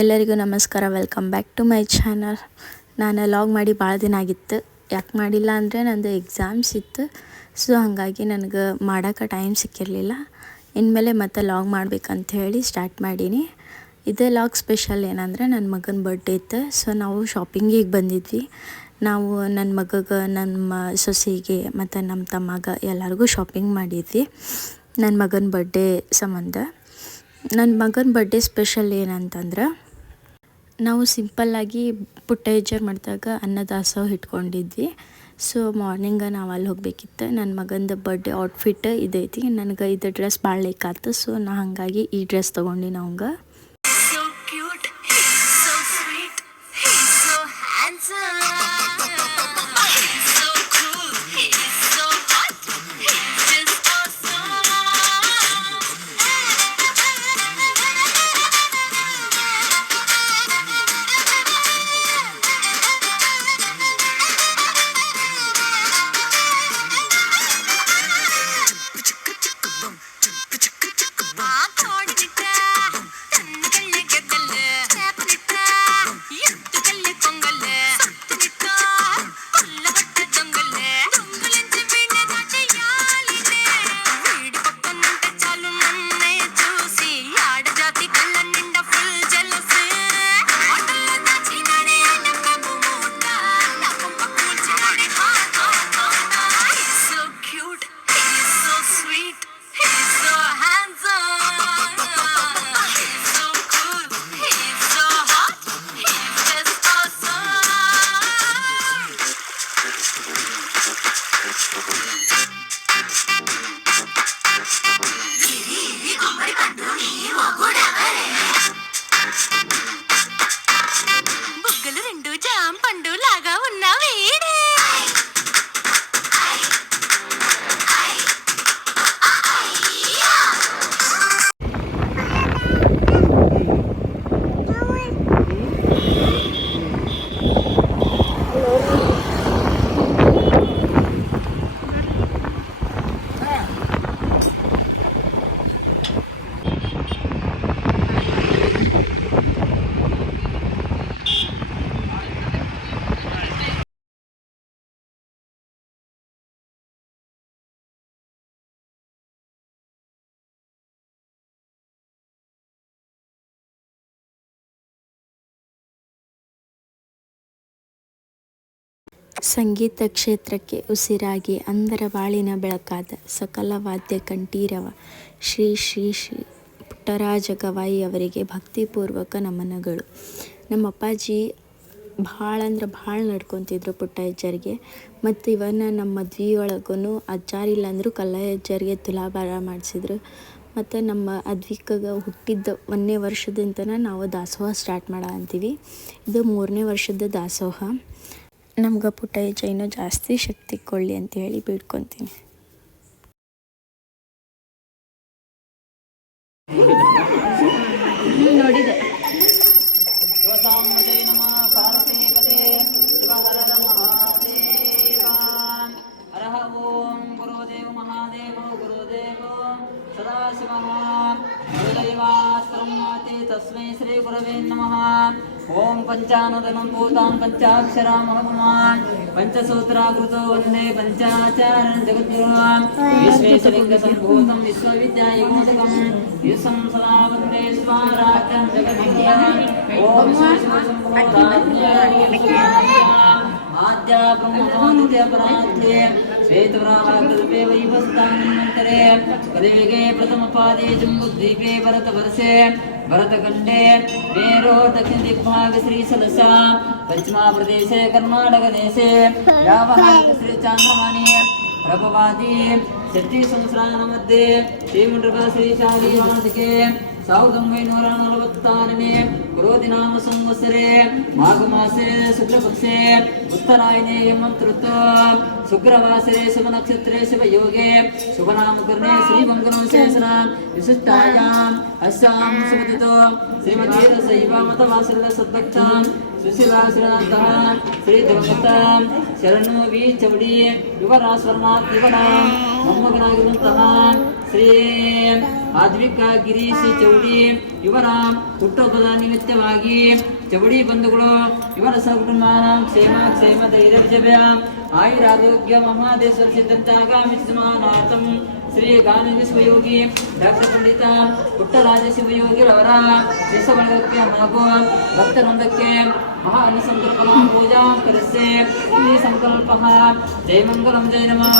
ಎಲ್ಲರಿಗೂ ನಮಸ್ಕಾರ, welcome back to my channel. ನಾನು ಲಾಗ್ ಮಾಡಿ ಭಾಳ ದಿನ ಆಗಿತ್ತು. ಯಾಕೆ ಮಾಡಿಲ್ಲ ಅಂದರೆ ನಂದು ಎಕ್ಸಾಮ್ಸ್ ಇತ್ತು. ಸೊ ಹಾಗಾಗಿ ನನಗೆ ಮಾಡೋಕ್ಕೆ ಟೈಮ್ ಸಿಕ್ಕಿರಲಿಲ್ಲ. ಇನ್ಮೇಲೆ ಮತ್ತೆ ಲಾಗ್ ಮಾಡ್ಬೇಕಂತ ಹೇಳಿ ಸ್ಟಾರ್ಟ್ ಮಾಡೀನಿ. ಇದೇ ಲಾಗ್ ಸ್ಪೆಷಲ್ ಏನಂದರೆ ನನ್ನ ಮಗನ ಬರ್ಡೇ ಇತ್ತು. ಸೊ ನಾವು ಶಾಪಿಂಗಿಗೆ ಬಂದಿದ್ವಿ. ನಾವು ನನ್ನ ಮಗಗೆ, ನಮ್ಮ ಸೊಸೆಗೆ ಮತ್ತು ನಮ್ಮ ತಮ್ಮಗ ಎಲ್ಲರಿಗೂ ಶಾಪಿಂಗ್ ಮಾಡಿದ್ವಿ ನನ್ನ ಮಗನ ಬರ್ಡೇ ಸಂಬಂಧ. ನನ್ನ ಮಗನ ಬರ್ಡೇ ಸ್ಪೆಷಲ್ ಏನಂತಂದ್ರೆ, ನಾವು ಸಿಂಪಲ್ಲಾಗಿ ಪುಟ್ಟ ಹೆಜ್ಜರ್ ಮಾಡಿದಾಗ ಅನ್ನದಾಸೋಹ ಇಟ್ಕೊಂಡಿದ್ವಿ. ಸೊ ಮಾರ್ನಿಂಗ ನಾವು ಅಲ್ಲಿ ಹೋಗ್ಬೇಕಿತ್ತು. ನನ್ನ ಮಗಂದು ಬರ್ಡೇ ಔಟ್ಫಿಟ್ ಇದೈತಿ. ನನಗೆ ಇದು ಡ್ರೆಸ್ ಭಾಳ ಲೈಕ್ ಆಯ್ತು. ಸೊ ನಾ ಹಾಗಾಗಿ ಈ ಡ್ರೆಸ್ ತೊಗೊಂಡು ನಾವಂಗೆ ಸಂಗೀತ ಕ್ಷೇತ್ರಕ್ಕೆ ಉಸಿರಾಗಿ ಅಂದರ ಬಾಳಿನ ಬೆಳಕಾದ ಸಕಲ ವಾದ್ಯ ಕಂಠೀರವ ಶ್ರೀ ಶ್ರೀ ಶ್ರೀ ಪುಟ್ಟರಾಜ ಗವಾಯಿ ಅವರಿಗೆ ಭಕ್ತಿಪೂರ್ವಕ ನಮನಗಳು. ನಮ್ಮ ಅಪ್ಪಾಜಿ ಭಾಳ ಅಂದ್ರೆ ಭಾಳ ನಡ್ಕೊತಿದ್ರು ಪುಟ್ಟ ಹೆಜ್ಜರಿಗೆ. ಮತ್ತು ಇವನ್ನ ನಮ್ಮ ಮದ್ವೆಯೊಳಗೂ ಅಜ್ಜಾರಿಲ್ಲ ಅಂದರೂ ಕಲ್ಲ ಹೆಜ್ಜರಿಗೆ ತುಲಾಭಾರ ಮಾಡಿಸಿದ್ರು. ಮತ್ತು ನಮ್ಮ ಅದ್ವಿಕಗೆ ಹುಟ್ಟಿದ್ದ 1ನೇ ವರ್ಷದಿಂದನೇ ನಾವು ದಾಸೋಹ ಸ್ಟಾರ್ಟ್ ಅಂತೀವಿ. ಇದು 3ನೇ ವರ್ಷದ ದಾಸೋಹ. ನಮ್ಗೆ ಪುಟ್ಟ ಹೆಜ್ಜೆ ಇನ್ನೂ ಜಾಸ್ತಿ ಶಕ್ತಿ ಕೊಡಲಿ ಅಂತೇಳಿ ಬೇಡ್ಕೊತೀನಿ. ನೋಡಿದೆ ಹರಹ ಓಂ ಗುರುದೇವ ಮಹಾದೇವ ಗುರುದೇವ ಸದಾಶಿವ ಗುರುದೈವಾಸ್ತ್ರಮತಿ ತಸ್ಮೈ ಶ್ರೀ ಗುರವೇ ನಮಃ. ಓಂ ಪಂಚಾನದನಂ ಭೂತಾಂ ಪಂಚಾಕ್ಷರಾಮಹಮಾನ್ ಪಂಚಸೂತ್ರಾಕೃತೋ ವಂದೇ ಪಂಚಾಚಾರಣ ಜಗದ್ಗುರುಂ ವಿಶ್ವೇಶಲಿಂಗ ಸಂಭೂತಂ ವಿಶ್ವವಿದ್ಯಾಯುಕ್ತಕಂ ವಿಶ್ವಂ ಸದಾ ವಂದೇ ಸ್ವಾರಾಜ್ಯಂ ಜಗದ್ಗುರುಂ. ಓಂ ಆದ್ಯ ಬ್ರಹ್ಮೋದಿತ್ಯ ಪರಾಧ್ಯೆ ಶ್ವೇತವರಾಹ ಕಲ್ಪೆ ವೈವಸ್ತಾನಂತರೆ ಕಲಿಯುಗೆ ಪ್ರಥಮ ಪಾದೇ ಜಂಬುದ್ವೀಪೆ ಭರತ ವರ್ಷೆ ಭರತಖಂಡೇ ಮೇರೋ ದಕ್ಷಿಣ ದಿಗ್ಭಾಗ ಶ್ರೀ ಸಲಸ ಪಶ್ಚಿಮ ಪ್ರದೇಶೆ ಕರ್ನಾಟಕ ದೇಶೆ ವ್ಯಾವಹಾರಿಕ ಶ್ರೀ ಚಾಂದ್ರಮಾನಿ ಪ್ರಭವಾದಿ ಷಷ್ಠಿ ಸಂವತ್ಸರಾಣ ಮಧ್ಯೆ ಶ್ರೀಮಂಡ್ರಗ ಶ್ರೀ ಶಾಲಿ ಮಾಸಿಕೆ 1946ನೇ ಕ್ರೋಧಿನಾಮ ಸಂವತ್ಸರೆ ಮಾಘ ಮಾಸೆ ಶುಕ್ಲಪಕ್ಷೆ ಉತ್ತರಾಯಣೆ ಹೇಮಂತ ಶುಕ್ರವಾಸರೆ ಶುಭ ನಕ್ಷತ್ರೆ ಶುಭ ಯೋಗೆ ಶುಭನಾಮಕರ್ಣೆ ಶ್ರೀ ಮಂಗಲೋಶೇಷನ ವಿಶಿಷ್ಟಾಯಾಂ ಅಸ್ಯಾಂ ಸುಮತಿತೋ ಶ್ರೀಮತಿ ರಸೈವ ಮತವಾಸರದ ಸದ್ಭಕ್ತಾಂ ಸುಶೀಲಾಶ್ರನಾಥಃ ಶ್ರೀ ದೇವತ ಶರಣು ವಿ ಚೌಡಿ ಯುವರಾಸ್ವರ್ಣಾತ್ ಯುವನ ಮೊಮ್ಮಗನಾಗಿರುವಂತಹ ಶ್ರೀ ಆದ್ವಿಕ ಗಿರೀಶ್ ಚೌಡಿ ಇವರ ಹುಟ್ಟುಹಬ್ಬದ ನಿಮಿತ್ತವಾಗಿ ಚೌಡಿ ಬಂಧುಗಳು ಇವರ ಸಕುಟುಂಬ ಕ್ಷೇಮ ಧೈರ್ಯ ವಿಜಯ ಆಯುರಾರೋಗ್ಯ ಮಹಾದೇಶ್ವರ ಸಿದ್ಧಂತಾಗಾಮಿ ಸಮಾನಾರ್ಥಂ ಶ್ರೀ ಗಾನಂದಿ ಶಿವಯೋಗಿ ಡಾಕ್ಟರ್ ಪಂಡಿತ ಪುಟ್ಟರಾಜ ಶಿವಯೋಗಿರವರ ಶಿಷ್ಯವರ್ಗಕ್ಕೆ ಹಾಗೂ ಭಕ್ತವೃಂದಕ್ಕೆ ಮಹಾ ಅನುಸಂಕಲ್ಪನಾ ಪೂಜಾ ಕರಿಸ್ಯೆ ಈ ಸಂಕಲ್ಪ ಜಯ ಮಂಗಲಂ ಜಯ ನಮಃ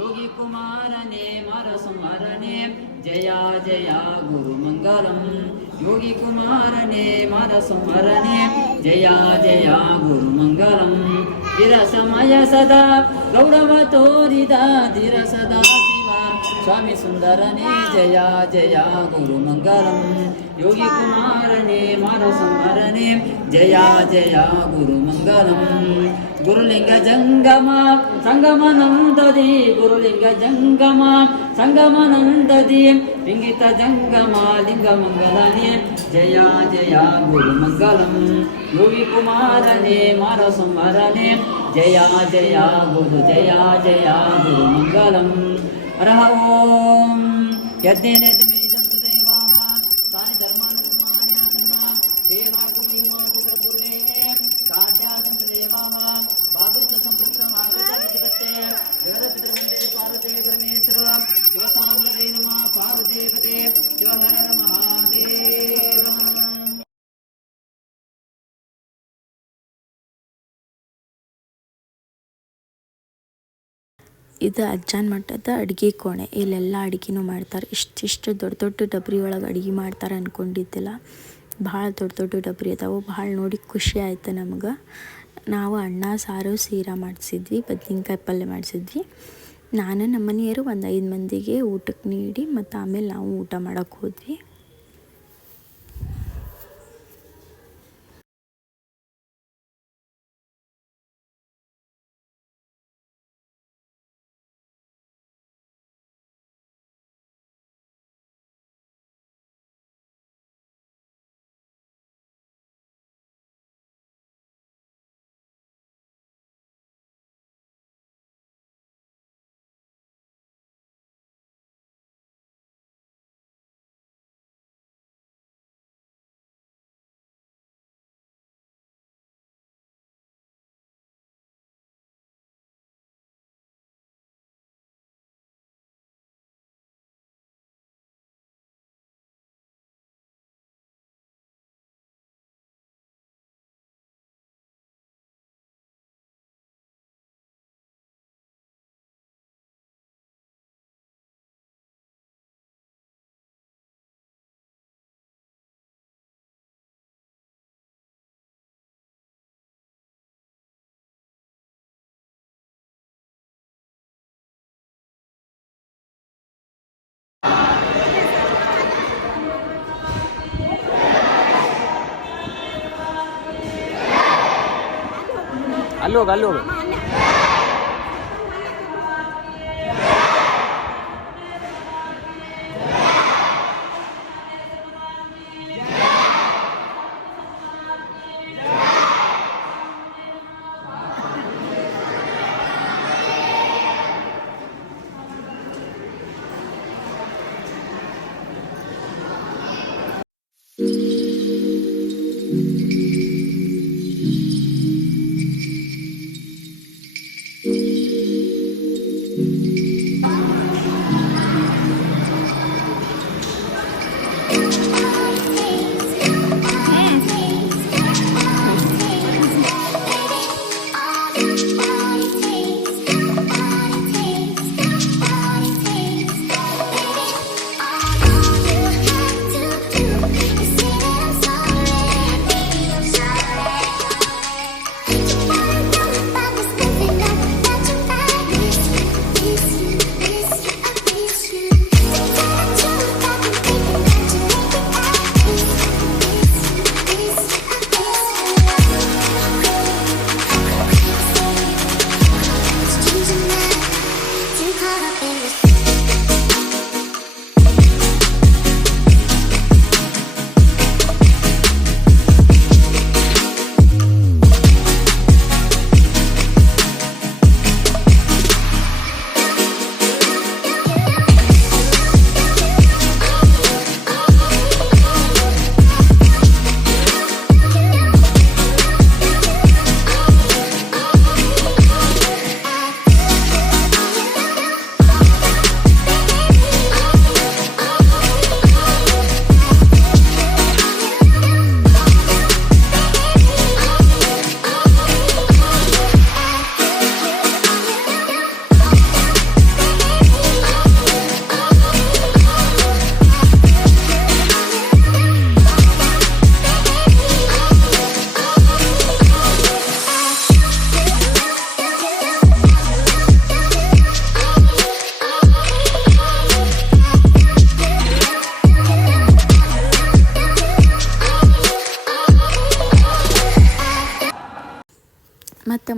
योगी कुमारने मार संहरणे जया जया गुरु मंगलम योगी कुमारने मार संहरणे जया जया गुरु मंगलम धीर समय सदा गौरव तोरिदा धीर सदा शिवा स्वामी सुंदरने जया जया गुरु मंगलम योगी कुमारने मार संहरणे जया जया गुरु मंगलम गुरुलिंग जंगम संगमनंददी गुरुलिंग जंगम संगमनंददी लिंगित जंगम लिंग मंगलने जया जया गुरु मंगलम योगी कुमारने मार संहरणे जया जया गुरु मंगलम हरः ओम यज्ञेन जन्तु देवाः तानि धर्मानुगमानि आसन्ना तेनागो महिमाचत्र पूर्वे साध्यासन्तु देवाः वागृत संपृक्तम् आगृतं जगत्ते जगदपितृवन्दे पार्वते परमेश्वर शिवसाम्बते नमः पार्वते पते शिव हर हर महादेव ಇದು ಅಜ್ಜನ ಮಠದ ಅಡುಗೆ ಕೋಣೆ. ಇಲ್ಲೆಲ್ಲ ಅಡುಗೆನೂ ಮಾಡ್ತಾರೆ. ಇಷ್ಟಿಷ್ಟು ದೊಡ್ಡ ದೊಡ್ಡ ಡಬ್ರಿ ಒಳಗೆ ಅಡುಗೆ ಮಾಡ್ತಾರೆ ಅಂದ್ಕೊಂಡಿದ್ದಿಲ್ಲ. ಭಾಳ ದೊಡ್ಡ ದೊಡ್ಡ ಡಬ್ರಿ ಅದಾವೆ. ಭಾಳ ನೋಡಿ ಖುಷಿ ಆಯ್ತು ನಮ್ಗೆ. ನಾವು ಅನ್ನ ಸಾರು ಸೀರಾ ಮಾಡಿಸಿದ್ವಿ, ಬದ್ನಿಕಾಯಿ ಪಲ್ಯ ಮಾಡಿಸಿದ್ವಿ. ನಾನು ನಮ್ಮ ಮನೆಯವರು ಒಂದು 5 ಮಂದಿಗೆ ಊಟಕ್ಕೆ ನೀಡಿ ಮತ್ತು ಆಮೇಲೆ ನಾವು ಊಟ ಮಾಡೋಕ್ಕೆ ಹೋದ್ವಿ. ಅಲ್ಲೋಗ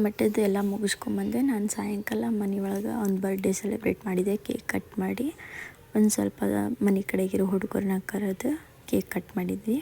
ಮಟ್ಟದ್ದು ಎಲ್ಲ ಮುಗಿಸ್ಕೊಂಬಂದೆ. ನಾನು ಸಾಯಂಕಾಲ ಮನೆಯೊಳಗೆ ಒಂದು ಬರ್ಡೇ ಸೆಲೆಬ್ರೇಟ್ ಮಾಡಿದೆ. ಕೇಕ್ ಕಟ್ ಮಾಡಿ ಒಂದು ಸ್ವಲ್ಪ ಮನೆ ಕಡೆಗಿರೋ ಹುಡುಗರನ್ನ ಕರೆದು ಕೇಕ್ ಕಟ್ ಮಾಡಿದ್ವಿ.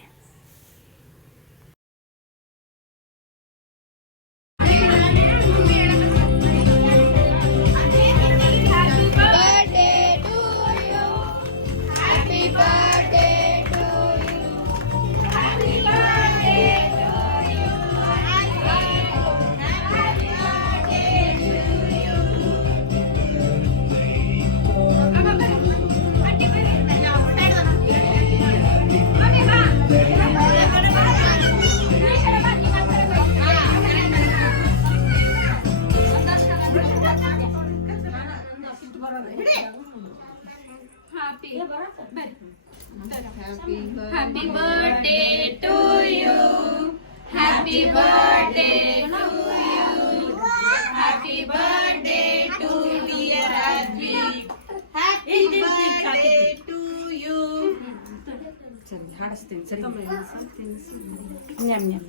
Happy birthday to you. Happy birthday to you. Happy birthday to dear Happy. Happy birthday to you. ಹಾಡಿಸ್ತೀನಿ ಸರಿ. NAM NAM.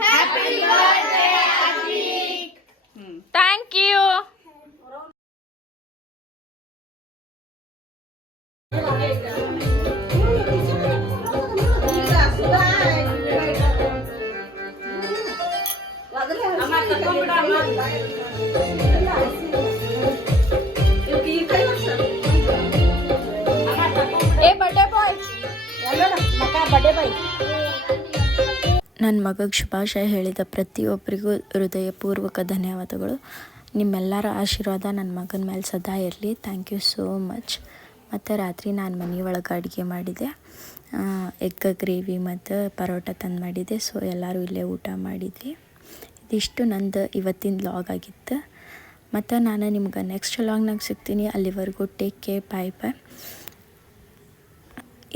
Happy birthday, Happy. Thank you. ನನ್ನ ಮಗಗೆ ಶುಭಾಶಯ ಹೇಳಿದ ಪ್ರತಿಯೊಬ್ಬರಿಗೂ ಹೃದಯಪೂರ್ವಕ ಧನ್ಯವಾದಗಳು. ನಿಮ್ಮೆಲ್ಲರ ಆಶೀರ್ವಾದ ನನ್ನ ಮಗನ ಮೇಲೆ ಸದಾ ಇರಲಿ. Thank you so much. ಮತ್ತು ರಾತ್ರಿ ನಾನು ಮನೆಯೊಳಗೆ ಅಡುಗೆ ಮಾಡಿದೆ. ಎಗ್ ಗ್ರೇವಿ ಮತ್ತು ಪರೋಟ ತಂದು ಮಾಡಿದ್ದೆ. ಸೊ ಎಲ್ಲರೂ ಇಲ್ಲೇ ಊಟ ಮಾಡಿದ್ವಿ. ಇದಿಷ್ಟು ನಂದು ಇವತ್ತಿನ ವ್ಲಾಗ್ ಆಗಿತ್ತು. ಮತ್ತು ನಾನು ನಿಮ್ಗೆ ನೆಕ್ಸ್ಟ್ ವ್ಲಾಗ್ನಾಗ ಸಿಗ್ತೀನಿ. ಅಲ್ಲಿವರೆಗೂ ಟೇಕ್ ಕೇರ್. ಬಾಯ್ ಬಾಯ್.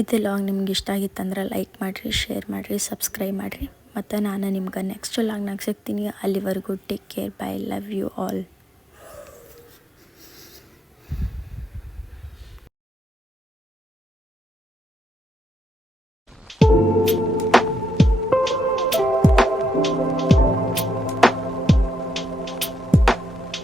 ಇದು ವ್ಲಾಗ್ ನಿಮ್ಗೆ ಇಷ್ಟ ಆಗಿತ್ತಂದ್ರೆ ಲೈಕ್ ಮಾಡಿರಿ, ಶೇರ್ ಮಾಡಿರಿ, ಸಬ್ಸ್ಕ್ರೈಬ್ ಮಾಡಿರಿ. ಮತ್ತು ನಾನು ನಿಮ್ಗೆ ನೆಕ್ಸ್ಟ್ ವ್ಲಾಗ್ನಾಗ ಸಿಗ್ತೀನಿ. ಅಲ್ಲಿವರೆಗೂ take care. Bye. Love you all.